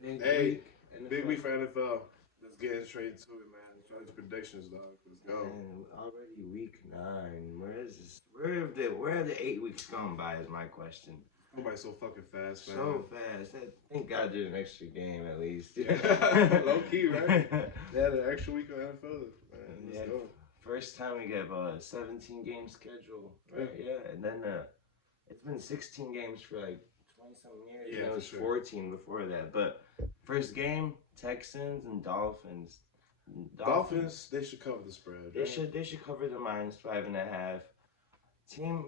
Big Hey, week. big week for NFL. Let's get straight into it, man. Try these predictions, dog. Let's go. Man, already week 9. Where is this? Where have the 8 weeks gone by? Is my question. Nobody so fucking fast, man. So fast. Thank God there's an extra game at least. Yeah. Low key, right? They had an extra week of NFL. Man, let's go. First time we get a 17 game schedule. Right? Yeah. And then it's been 16 games for like 20 some years. Yeah, and it was 14 before that. But first game, Texans and Dolphins. Dolphins, they should cover the spread. They should cover the -5.5.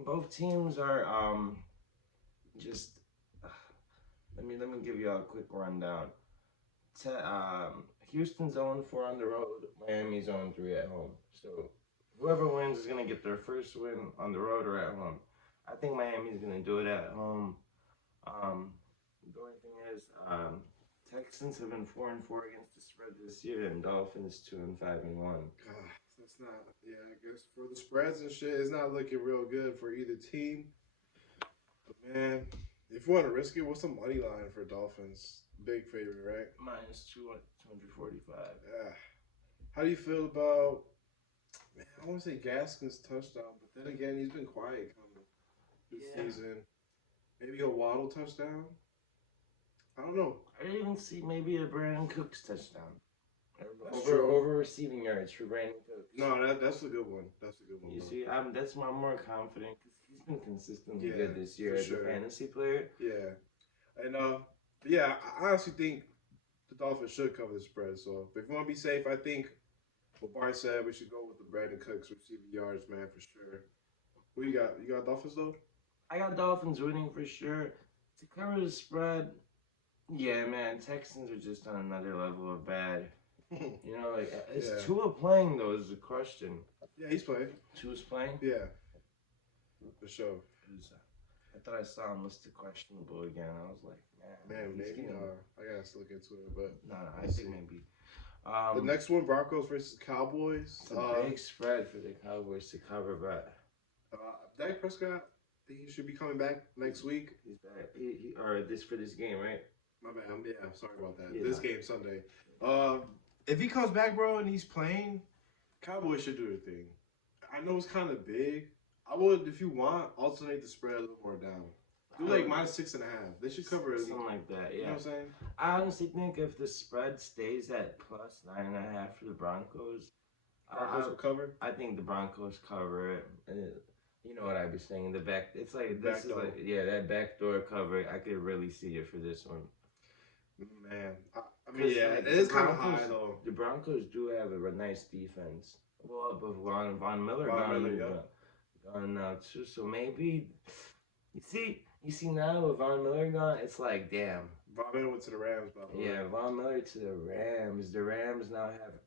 Both teams are just let me give you a quick rundown. Houston's 0-4 on the road. Miami's 0-3 at home. So whoever wins is gonna get their first win on the road or at home. I think Miami's gonna do it at home. The only thing is, Texans have been 4-4 against the spread this year, and Dolphins 2-5-1. God, that's not. Yeah, I guess for the spreads and shit, it's not looking real good for either team. But man, if you want to risk it, what's the money line for Dolphins? Big favorite, right? -245. Yeah. How do you feel about? Man, I want to say Gaskin's touchdown, but then again, he's been quiet coming this season. Maybe a Waddle touchdown. I don't know. I didn't even see maybe a Brandon Cooks touchdown. That's over receiving yards for Brandon Cooks. No, that's a good one. That's a good one. You see, that's why I'm more confident because he's been consistently good this year as a fantasy player. Yeah, and yeah, I honestly think the Dolphins should cover the spread. So if you want to be safe, I think what Bart said, we should go with the Brandon Cooks receiving yards, man, for sure. Who you got? You got Dolphins though? I got Dolphins winning for sure. To cover the spread, yeah, man, Texans are just on another level of bad. You know, like, is Tua playing though? Is the question. Yeah, he's playing. Tua's playing. Yeah, for sure. I thought I saw him listed questionable again. I was like, man, maybe. I gotta look into it, but no, I think maybe. The next one, Broncos versus Cowboys. It's a big spread for the Cowboys to cover, but Dak Prescott, I think he should be coming back next week. He's back. For this game, right? My bad. I'm sorry about that. This game Sunday. If he comes back, bro, and he's playing, Cowboys should do their thing. I know it's kind of big. I would, if you want, alternate the spread a little more down. Do like -6.5. They should cover it. Something like that, yeah. You know what I'm saying? I honestly think if the spread stays at +9.5 for the Broncos, Broncos will cover. I think the Broncos cover it. You know what I be saying? It's like this is like that backdoor cover. I could really see it for this one. Man, I mean, yeah, it is kind of high though. The Broncos do have a nice defense. Well, but Von Miller gone now too. So maybe you see now with Von Miller gone, it's like damn. Von Miller went to the Rams, by the way. Yeah, Von Miller to the Rams. The Rams now have.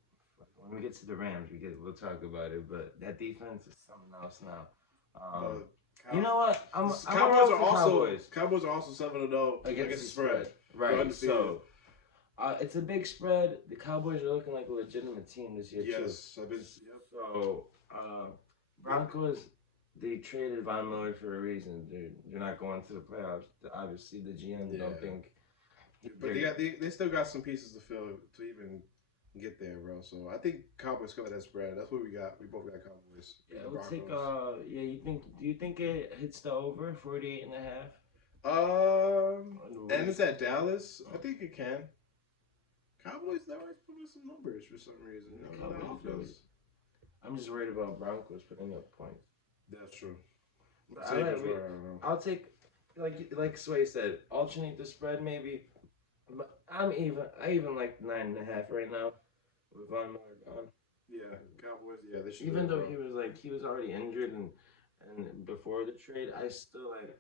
When we get to the Rams, we'll talk about it. But that defense is something else now. You know what? Cowboys are also 7-0 against the spread. Right. So it's a big spread. The Cowboys are looking like a legitimate team this year too. So Broncos, they traded Von Miller for a reason. They're not going to the playoffs. Obviously, the GM don't think. But they still got some pieces to fill to even get there, bro. So I think Cowboys cover that spread. That's what we got. We both got Cowboys. Yeah, we'll take. Do you think it hits the over 48.5? And it's at Dallas. I think it can. Cowboys never put in some numbers for some reason. I'm just worried about Broncos putting up points. That's true. I'll take like Sway said, alternate the spread maybe. But I even like 9.5 right now with Von Miller gone. Yeah, Cowboys. Yeah, they should. Even though he was already injured and before the trade, I still like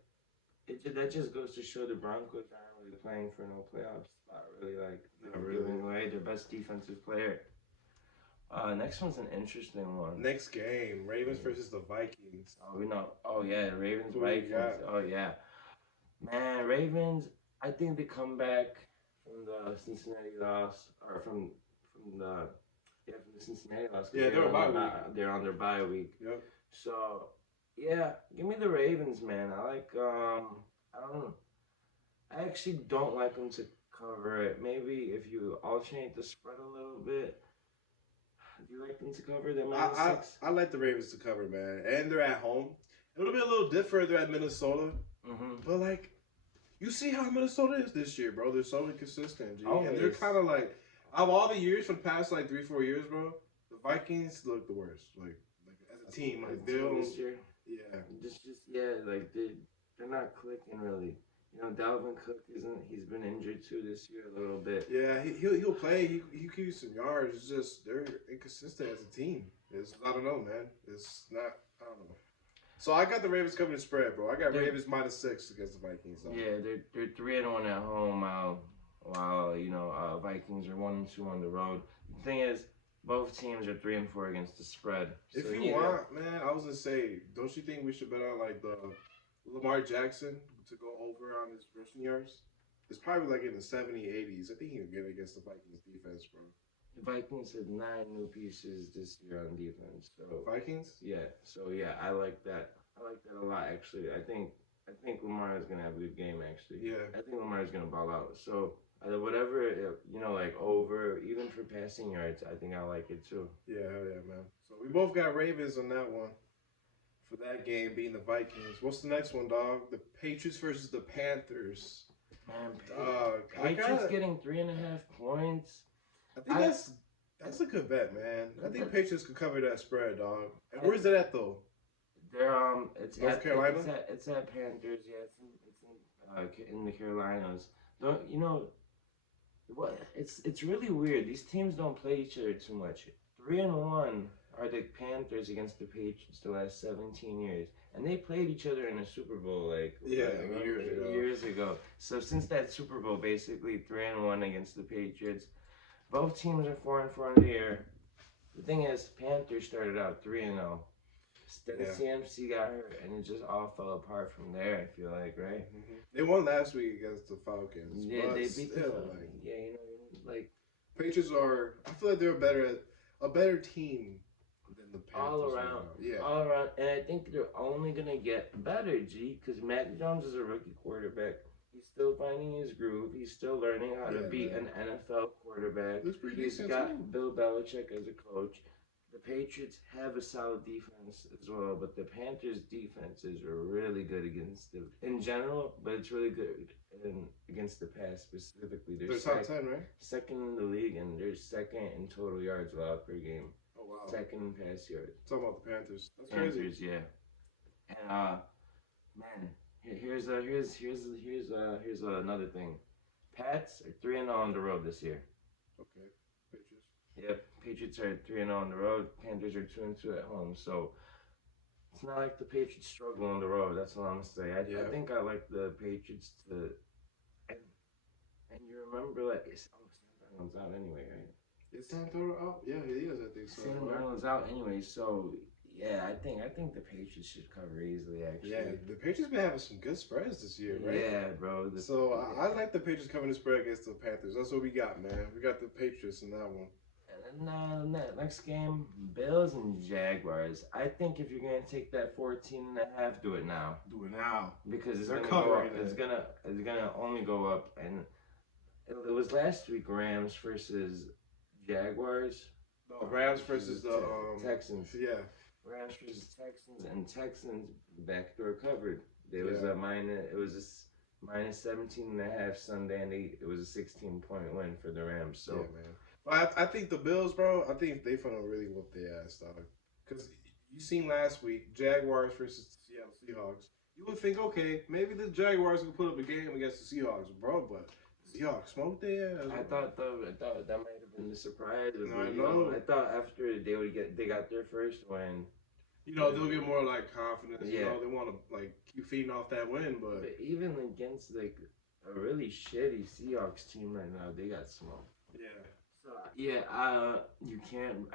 it. That just goes to show the Broncos aren't really playing for no playoff spot. Really, giving away their best defensive player. Next one's an interesting one. Next game, Ravens versus the Vikings. Oh, we know. Oh yeah, Ravens Vikings. Oh yeah, man, Ravens. I think they come back from the Cincinnati loss, or from the Cincinnati loss. Yeah, they're on their bye week. Yep. So yeah, give me the Ravens, man. I like. I don't know. I actually don't like them to cover it. Maybe if you alternate the spread a little bit, do you like them to cover the -6? I like the Ravens to cover, man, and they're at home. It'll be a little different. They're at Minnesota, but like you see how Minnesota is this year, bro. They're so inconsistent, G. And they're kind of like, out of all the years for the past like 3-4 years, bro, the Vikings look the worst. Like as a team, like this year, yeah, just like they're not clicking really. You know, Dalvin Cook isn't. He's been injured too this year a little bit. Yeah, he'll play. He give you some yards. It's just they're inconsistent as a team. I don't know, man. It's not. I don't know. So I got the Ravens covering the spread, bro. I got Ravens -6 against the Vikings. So. Yeah, they're 3-1 at home, while you know Vikings are 1-2 on the road. The thing is, both teams are 3-4 against the spread. If you want, man, I was gonna say, don't you think we should bet on like the Lamar Jackson to go over on his rushing yards? It's probably like in the 70s, 80s. I think he'll get it against the Vikings defense, bro. The Vikings had 9 new pieces this year on defense. So Vikings? Yeah. So yeah, I like that. I like that a lot actually. I think Lamar is gonna have a good game actually. Yeah. I think Lamar is gonna ball out. So whatever you know, like over even for passing yards, I think I like it too. Yeah, hell yeah, man. So we both got Ravens on that one. For that game being the Vikings. What's the next one, dog? The Patriots versus the Panthers. Man, dog. Patriots getting 3.5 points. I think that's a good bet, man. I think Patriots could cover that spread, dog. And where's it at though? They're it's North Carolina. It's at Panthers. Yeah, it's in the Carolinas. Don't you know? What it's really weird. These teams don't play each other too much. 3-1 are the Panthers against the Patriots the last 17 years. And they played each other in a Super Bowl years ago. So since that Super Bowl, basically 3-1 against the Patriots. Both teams are 4-4 in the year. The thing is, Panthers started out 3-0. Then CMC got hurt, and it just all fell apart from there. I feel like, right? Mm-hmm. They won last week against the Falcons. Yeah, they beat the Falcons. Yeah, you know, like Patriots are. I feel like they're a better team than the Panthers. All around, all around, and I think they're only gonna get better, G. Because Mac Jones is a rookie quarterback. He's still finding his groove. He's still learning how to be an NFL quarterback. He's got Bill Belichick as a coach. The Patriots have a solid defense as well, but the Panthers' defenses are really good in general, but it's really good against the pass specifically. They're top 10, right? Second in the league, and they're second in total yards allowed per game. Oh wow! Second in pass yards. Talking about the Panthers. That's Panthers, crazy. Yeah. And man, here's another thing. Pats are 3-0 on the road this year. Okay. Patriots. Yep, Patriots are 3-0 on the road. Panthers are 2-2 at home. So it's not like the Patriots struggle on the road. That's all I'm gonna say. I think I like the Patriots to. And you remember, like, Sam Darnold's out anyway, right? Is Sam Darnold out? Yeah, he is. I think so. Sam Darnold's out anyway, so yeah, I think the Patriots should cover easily. Actually, yeah, the Patriots been having some good spreads this year, right? Yeah, bro. I like the Patriots covering the spread against the Panthers. That's what we got, man. We got the Patriots in that one. And then next game, Bills and Jaguars. I think if you're gonna take that 14.5, do it now. Do it now Because it's gonna go up. It's gonna only go up. And it was last week Rams versus Jaguars. No, Rams versus the Texans. Yeah. Rams versus Texans, and Texans backdoor covered. It was a minus 17.5 Sunday, and it was a 16-point win for the Rams. So, yeah, man. But I think the Bills, bro, I think they finna really whoop their ass, dog. Because you seen last week, Jaguars versus the Seattle Seahawks. You would think, okay, maybe the Jaguars can put up a game against the Seahawks, bro, but the Seahawks smoked their ass. I thought that might have been the surprise. I know. I thought after they got their first win. You know, they'll get more, like, confidence. Yeah. You know, they want to, like, keep feeding off that win, but even against, like, a really shitty Seahawks team right now, they got smoked. Yeah. So, yeah, I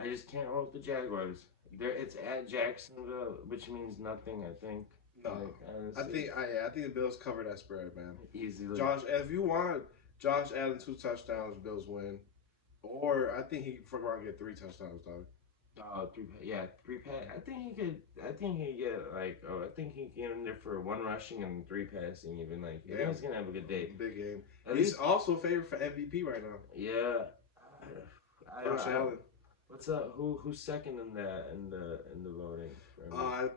just can't roll with the Jaguars. It's at Jacksonville, which means nothing, I think. No. Like, I think the Bills cover that spread, man. Easily. If you want Josh Allen 2 touchdowns, Bills win. Or I think he can fuck around and get 3 touchdowns, dog. Oh, three pass. I think he could. I think he could get like. Oh, I think he can get in there for one rushing and three passing. Even like, I think Yeah, he's gonna have a good day. big game. At He's least, also favored for MVP right now. yeah. Josh Allen. What's up? Who's second in that in the voting? For I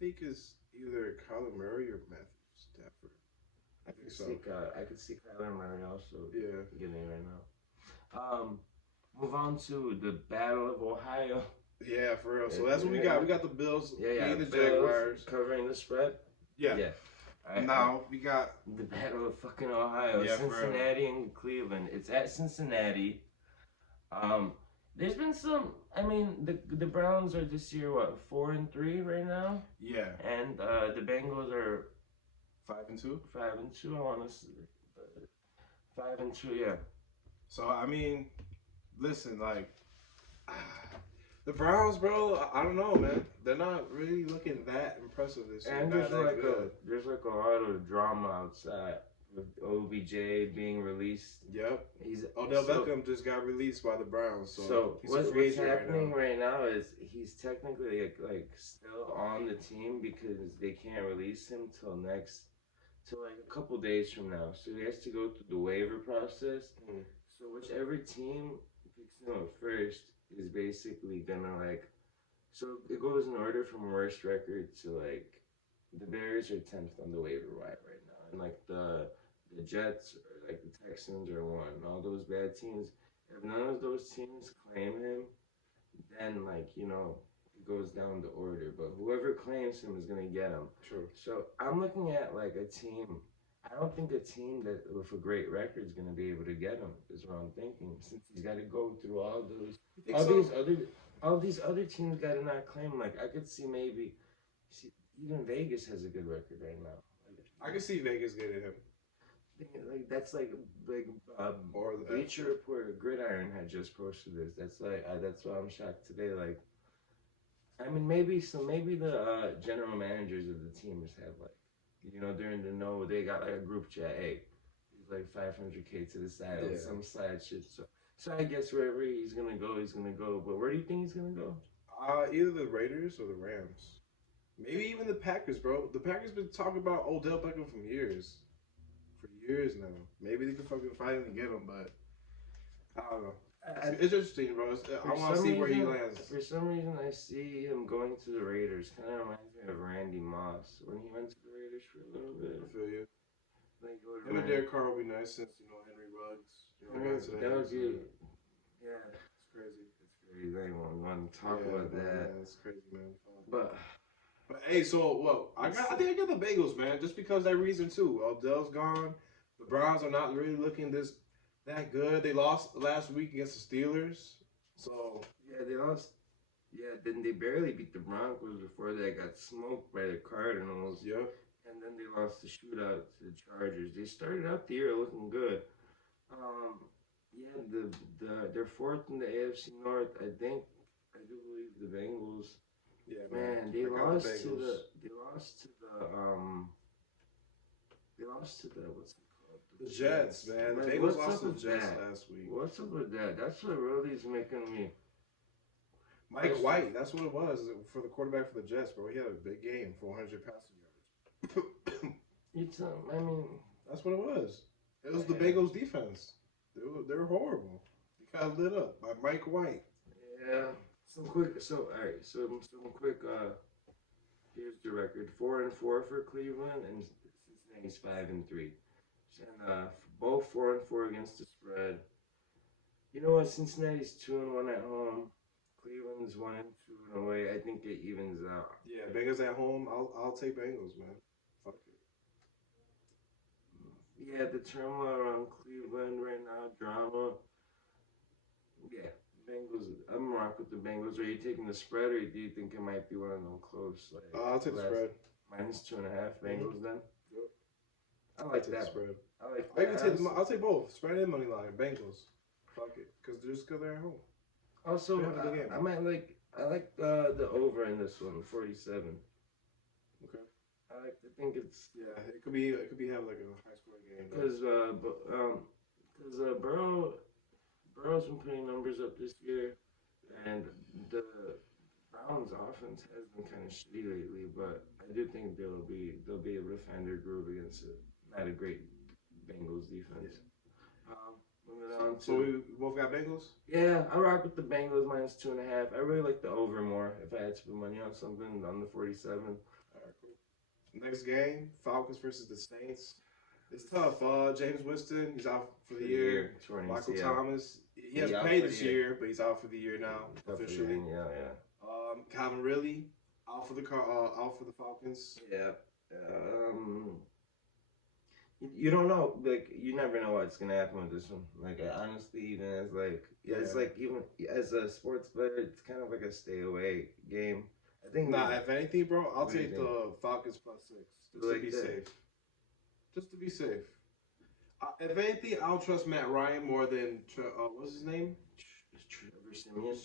think it's either Kyler Murray or Matthew Stafford. I think so. I could see Kyler Murray also Yeah. getting it right now. Move on to the Battle of Ohio. Yeah, for real. So that's what we got. We got the Bills beating the Bills Jaguars. covering the spread. Yeah. Yeah. Right. Now we got the Battle of fucking Ohio. Yeah, Cincinnati and Cleveland. It's at Cincinnati. There's been some. I mean, the Browns are this year what 4-3 right now. Yeah. And the Bengals are 5-2. 5-2. I want to say 5-2. Yeah. So I mean, listen, like the Browns, bro. I don't know, man. They're not really looking that impressive this year. And there's like a lot of drama outside with OBJ being released. Yep. Odell Beckham just got released by the Browns. So what's happening right now is he's technically like still on the team because they can't release him till like a couple days from now. So he has to go through the waiver process. Mm. So whichever team picks him up first is basically gonna like. So it goes in order from worst record to like the Bears are 10th on the waiver wire right now, and like the Jets or like the Texans are 1. All those bad teams. If none of those teams claim him, then like it goes down the order. But whoever claims him is gonna get him. True. So I'm looking at like a team. I don't think a team that with a great record is gonna be able to get him. Is what I'm thinking. Since he's got to go through all these other teams got to not claim. Like I could see even Vegas has a good record right now. I can see Vegas getting him. Like that's like or the Bleacher Report Gridiron had just posted this. That's that's why I'm shocked today. Like, I mean, maybe the general managers of the teams have like, during the they got like a group chat. Hey, he's like 500K to the side on some side shit. So I guess wherever he's gonna go, he's gonna go. But where do you think he's gonna go? Either the Raiders or the Rams. Maybe even the Packers, bro. The Packers been talking about Odell Beckham for years now. Maybe they can fucking finally get him, but I don't know. It's interesting, bro. I want to see where he lands. For some reason, I see him going to the Raiders. Kind of reminds me of Randy Moss when he went to the Raiders for a little bit. I feel you. Him and Derek Carr will be nice since Henry Ruggs. That would be. Yeah, it's crazy. It's crazy. I don't want to talk about that. Yeah, it's crazy, man. But hey, so I think I get the Bengals, man, just because that reason too. Odell's gone. The Browns are not really looking that good. They lost last week against the Steelers. So yeah, they lost. Yeah, then they barely beat the Broncos before they got smoked by the Cardinals. Yep. And then they lost the shootout to the Chargers. They started out the year looking good. Yeah, they're 4th in the AFC North. I do believe the Bengals. Yeah, man, they lost to the what's it called? The Jets, man. The Bengals lost to the Jets last week. What's up with that? That's what really is making me. Mike White, that's what it was for the quarterback for the Jets, bro. He had a big game, 400 passing yards. I mean, that's what it was. It was the Bengals defense. They were horrible. They got lit up by Mike White. Yeah. Some quick. Here's the record: 4-4 for Cleveland, and Cincinnati's 5-3. And both 4-4 against the spread. You know what? Cincinnati's 2-1 at home. Cleveland's 1-2 away. I think it evens out. Yeah, Bengals at home. I'll take Bengals, man. Fuck it. Yeah, the turmoil around Cleveland right now, drama. Yeah, Bengals. I'm rock with the Bengals. Are you taking the spread, or do you think it might be one of them close? Like I'll take the spread. -2.5 Bengals then. Yep. I like that spread. I like that. I'll take both spread and money line. Bengals. Fuck it, because they're at home. Also, I like the over in this one, 47. Okay. I think it's it could be have like a high scoring game. Because Burrow's been putting numbers up this year. And the Browns' offense has been kind of shitty lately, but I do think they'll be able to find their groove against not a great Bengals defense. Moving on So we both got Bengals? Yeah, I rock with the Bengals -2.5. I really like the over more if I had to put money on something on the 47. All right, cool. Next game, Falcons versus the Saints. It's tough. James Winston, he's out for the year. Michael Thomas, he has played this year, but he's out for the year now officially. Yeah. Calvin Ridley out for the Falcons. Yeah. You don't know, like you never know what's gonna happen with this one. Like honestly, even as it's like even as a sports player, it's kind of like a stay away game. I think. Nah, if anything, bro, I'll take the Falcons +6 just to be safe. Just to be safe. If anything, I'll trust Matt Ryan more than what's his name?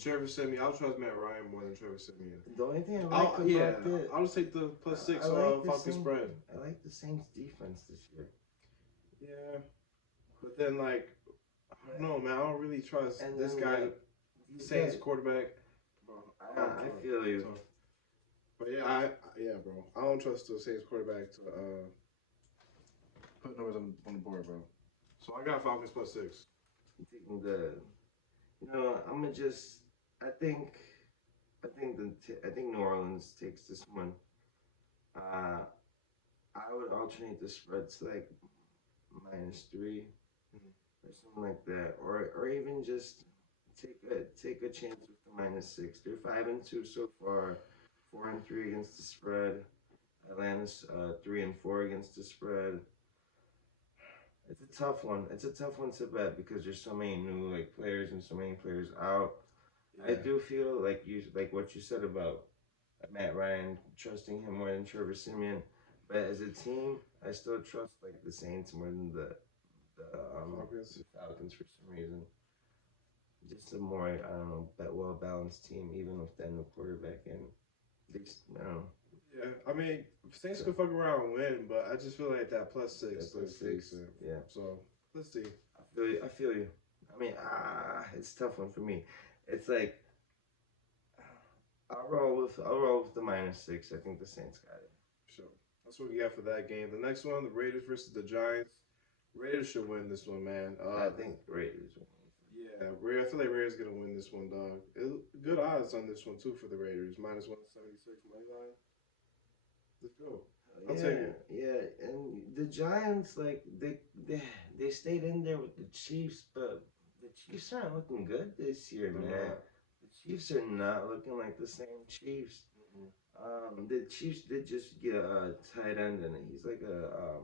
Trevor Siemian. I'll trust Matt Ryan more than Trevor Siemian. The only thing I like about I'll just take the +6 Falcons spread. I like the Saints defense this year. Yeah, but then I don't know, man. I don't really trust this guy. Saints quarterback. I feel you. But yeah, bro. I don't trust the Saints quarterback to put numbers on the board, bro. So I got Falcons +6. I'm taking I'm gonna just. I think New Orleans takes this one. I would alternate the spread to like -3 or something like that, or even just take a chance with the -6. They're 5-2 so far, 4-3 against the spread. Atlanta's 3-4 against the spread. It's a tough one. It's a tough one to bet because there's so many new players and so many players out. Yeah. I do feel like what you said about Matt Ryan, trusting him more than Trevor Siemian. But as a team, I still trust the Saints more than the Falcons for some reason. Just a more well balanced team, even with that new quarterback in. I don't know. Yeah, I mean, Saints could fuck around and win, but I just feel like that +6 looks decent. Yeah. So let's see. I feel you. I mean, it's a tough one for me. It's like I'll roll with the -6. I think the Saints got it. Sure. That's what we got for that game. The next one, the Raiders versus the Giants. Raiders should win this one, man. I think Raiders will win. Yeah, I feel like Raiders gonna win this one, dog. Good odds on this one too for the Raiders. -176 money line. Let's go. I'll take it. Yeah, and the Giants, they stayed in there with the Chiefs, but the Chiefs aren't looking good this year, man. The Chiefs are not looking like the same Chiefs. The Chiefs did just get a tight end, and he's like I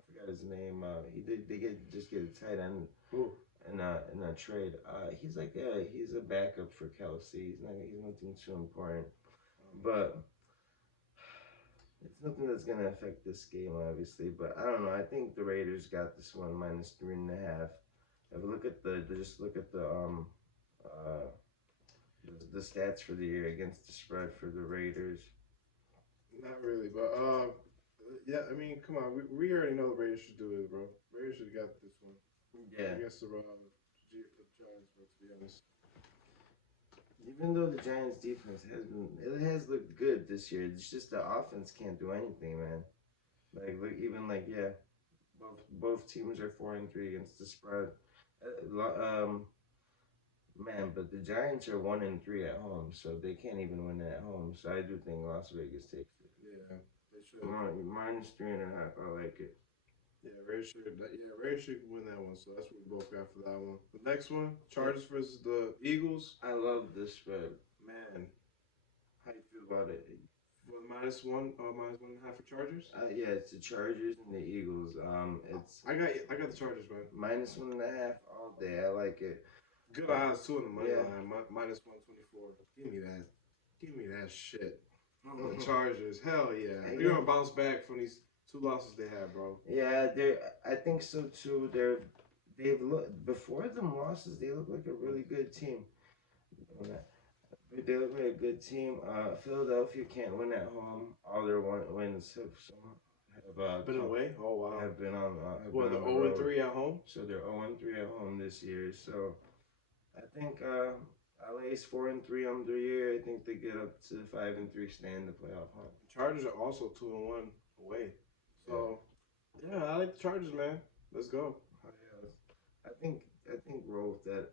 forgot his name. They just get a tight end in a trade. He's a backup for Kelsey. He's nothing too important, but. It's nothing that's gonna affect this game, obviously, but I don't know. I think the Raiders got this one -3.5. If you look at the stats for the year against the spread for the Raiders. Not really, but yeah. I mean, come on, we already know the Raiders should do it, bro. Raiders should have got this one. Yeah. Against the Giants, bro. To be honest. Even though the Giants' defense has looked good this year, it's just the offense can't do anything, man. Both teams are 4-3 against the spread. Man, but the Giants are 1-3 at home, so they can't even win at home. So I do think Las Vegas takes it. Yeah, they should. -3.5, I like it. Yeah, Raiders should win that one. So that's what we both got for that one. The next one, Chargers versus the Eagles. I love this spread. Man, how you feel about it? For -1.5 for Chargers. Yeah, it's the Chargers and the Eagles. I got the Chargers, man. -1.5 all day. I like it. Good odds too on the money line. -124. Give me that shit. The Chargers, hell yeah. They're gonna bounce back from these 2 losses they had, bro. Yeah, I think so too. Before them losses, they look like a really good team. They look like a good team. Philadelphia can't win at home. All their wins have been away. Oh wow. Have been on. They're 0-3 at home. So they're 0-3 at home this year. So I think LA's 4-3 on the year. I think they get up to 5-3, stay in the playoff hunt. Chargers are also 2-1 away. So yeah, I like the Chargers, man. Let's go. Oh, yeah. I think roll with that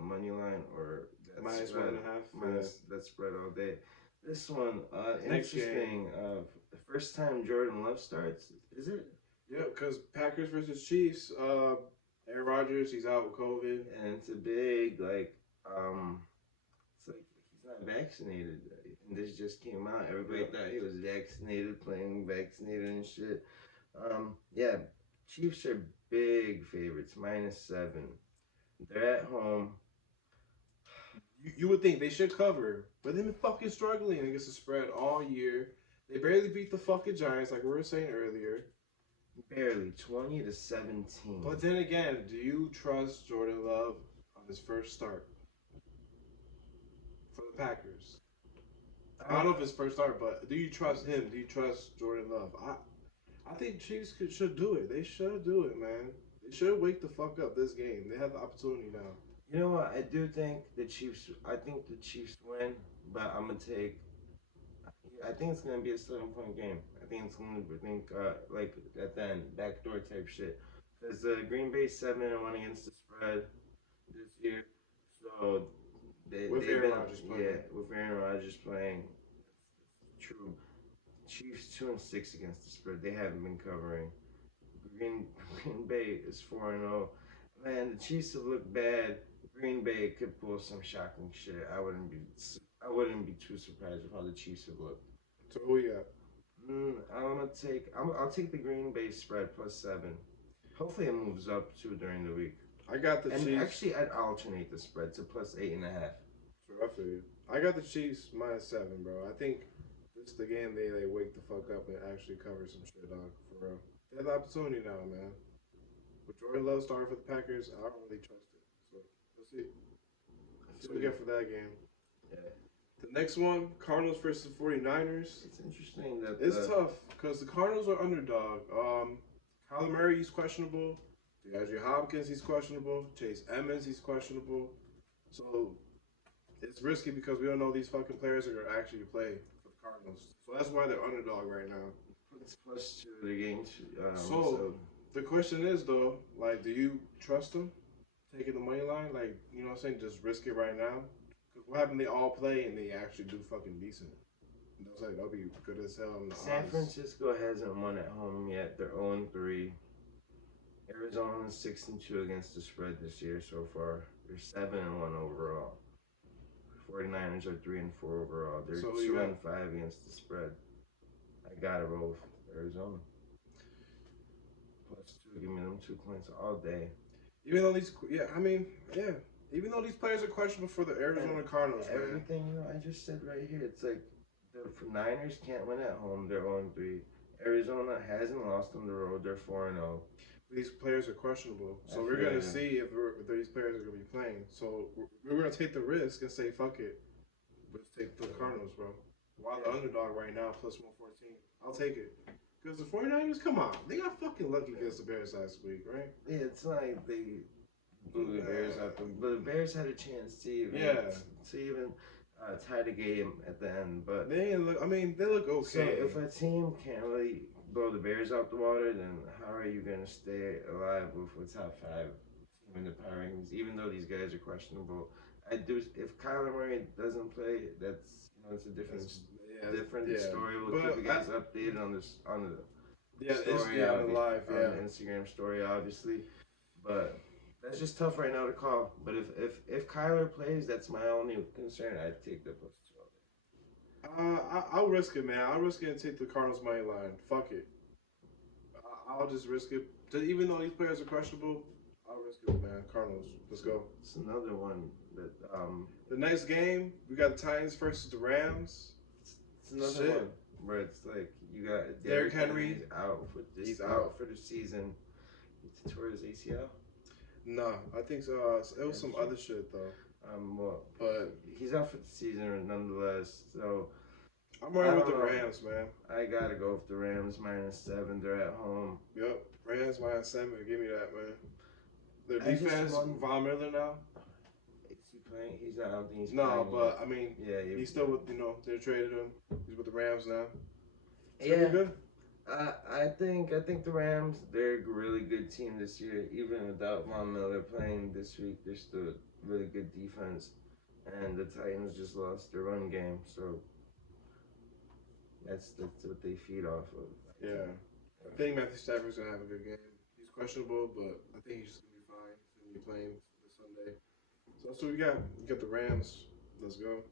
money line or that Minus spread, 1.5. minus that spread all day. This one, Next interesting. The first time Jordan Love starts, is it? Yeah, because Packers versus Chiefs. Aaron Rodgers, he's out with COVID, And it's a big it's like he's not vaccinated. And this just came out. Everybody thought he was vaccinated, playing vaccinated and shit. Yeah, Chiefs are big favorites, -7. They're at home. You would think they should cover, but they've been fucking struggling against the spread all year. They barely beat the fucking Giants, like we were saying earlier. Barely 20-17. But then again, do you trust Jordan Love on his first start for the Packers? I don't know if it's first start, but do you trust him? Do you trust Jordan Love? I think Chiefs should do it. They should do it, man. They should wake the fuck up this game. They have the opportunity now. You know what? I do think the Chiefs. I think the Chiefs win, but I'm gonna take. I think it's gonna be a 7-point game. I think it's gonna like at the end backdoor type shit. Because Green Bay's 7-1 against the spread this year, so With Aaron Rodgers playing. Yeah, with Aaron Rodgers playing. True. Chiefs 2-6 against the spread. They haven't been covering. Green Bay is 4-0. Man, the Chiefs have looked bad. Green Bay could pull some shocking shit. I wouldn't be too surprised with how the Chiefs have looked. So who you got? I'll take the Green Bay spread +7. Hopefully it moves up too during the week. I got the Chiefs. Actually, I'd alternate the spread to +8.5. Sure, I feel you. I got the Chiefs -7, bro. I think this is the game they wake the fuck up and actually cover some shit, dog. For real. They have the opportunity now, man. With Jordan Love starting for the Packers, I don't really trust it. So let's see. See what we get for that game. Yeah. The next one, Cardinals versus 49ers. It's interesting that it's tough because the Cardinals are underdog. Kyler Murray, he's questionable. DeAndre Hopkins, he's questionable. Chase Edmonds, he's questionable. So it's risky because we don't know these fucking players are going to actually play for the Cardinals. So that's why they're underdog right now. It's +2 the games. So the question is though, like, do you trust them taking the money line? Like, you know what I'm saying? Just risk it right now. Because what happened? They all play and they actually do fucking decent. They'll be good as hell. San Francisco hasn't won at home yet. They're 0-3. Arizona's 6-2 against the spread this year so far. They're 7-1 overall. 49ers are 3-4 overall. They're 2-5 against the spread. I gotta roll with Arizona. +2, give me them 2 points all day. Even though even though these players are questionable for the Arizona Cardinals, everything I just said right here, it's like the Niners can't win at home. They're 0-3. Arizona hasn't lost on the road. They're 4-0. These players are questionable, so we're gonna see if these players are gonna be playing. So we're gonna take the risk and say fuck it. Let's take the Cardinals, bro. While the underdog right now, +114. I'll take it. Because the 49ers, come on. They got fucking lucky against the Bears last week, right? Yeah, it's not like they blew the Bears out. But the Bears had a chance to even tie the game at the end. But they look okay. So if a team can't really blow the Bears out the water, then how are you going to stay alive with a top 5 team in the power rankings, even though these guys are questionable? If Kyler Murray doesn't play, it's a different story. We'll keep you guys updated on the story, on the Instagram story, obviously. But that's just tough right now to call. But if Kyler plays, that's my only concern. I'd take the +2. I'll risk it, man. I'll risk it and take the Cardinals money line. Fuck it. I'll just risk it. Even though these players are questionable, I'll risk it, man. Cardinals. Let's go. It's another one that the next game, we got the Titans versus the Rams. It's another one where it's like you got Derrick Henry out for this. He's out for the season. He tore his ACL. No, I think so. It was some other shit though. But he's out for the season nonetheless. So I'm running with the Rams, man. I gotta go with the Rams -7. They're at home. Yep, Rams -7. Give me that, man. Their defense, Von Miller now. You playing? He's not. I don't think he's No, playing. but I mean, Yeah, he's still with they traded him. He's with the Rams now. It's yeah. good. I think the Rams, they're a really good team this year. Even without Von Miller playing this week, they're still a really good defense. And the Titans just lost their run game, so that's what they feed off of. Yeah. I think Matthew Stafford's gonna have a good game. He's questionable, but I think he's gonna be fine. He's gonna be playing this Sunday. So that's what we got. We got the Rams. Let's go.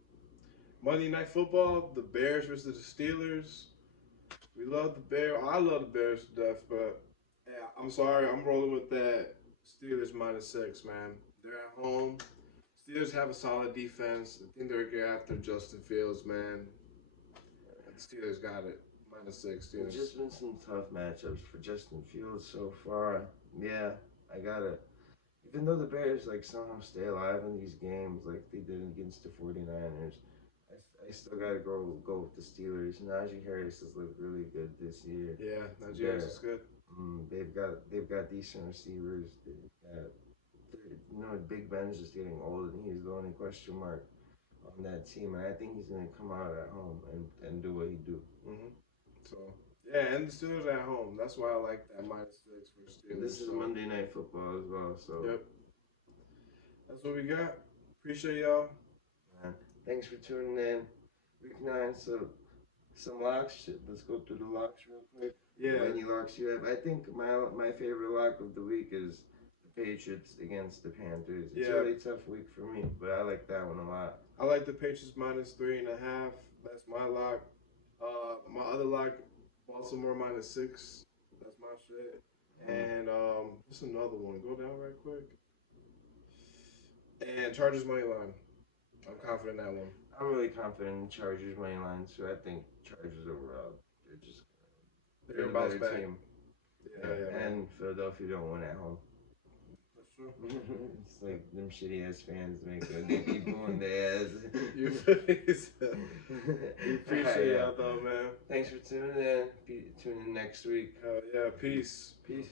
Monday Night Football, the Bears versus the Steelers. We love the Bears. I love the Bears to death, but yeah, I'm sorry. I'm rolling with that Steelers -6, man. They're at home. Steelers have a solid defense. I think they're going after Justin Fields, man. The Steelers got it. -6. Steelers. There's just been some tough matchups for Justin Fields so far. Yeah, I gotta. Even though the Bears like somehow stay alive in these games, like they did against the 49ers, I still gotta go with the Steelers. Najee Harris has looked really good this year. Yeah, Najee Harris is good. They've got decent receivers. Big Ben's just getting old, and he's the only question mark on that team. And I think he's gonna come out at home and do what he do. So yeah, and the Steelers at home. That's why I like that -6 for Steelers. This is Monday Night Football as well. So yep, that's what we got. Appreciate y'all. Man, thanks for tuning in. Week 9, so some locks. Let's go through the locks real quick. Yeah. Any locks you have? I think my favorite lock of the week is the Patriots against the Panthers. It's a really tough week for me, but I like that one a lot. I like the Patriots -3.5. That's my lock. My other lock, Baltimore -6. That's my shit. And just another one. Go down right quick. And Chargers money line. I'm confident in that one. I'm really confident in Chargers money line, so I think Chargers overall. They're a bounce better back. team. Yeah. And Philadelphia don't win at home. That's true. It's like them shitty ass fans they keep booing their ass. You appreciate y'all though, man. Thanks for tuning in. Tune in next week. Yeah, peace. Peace.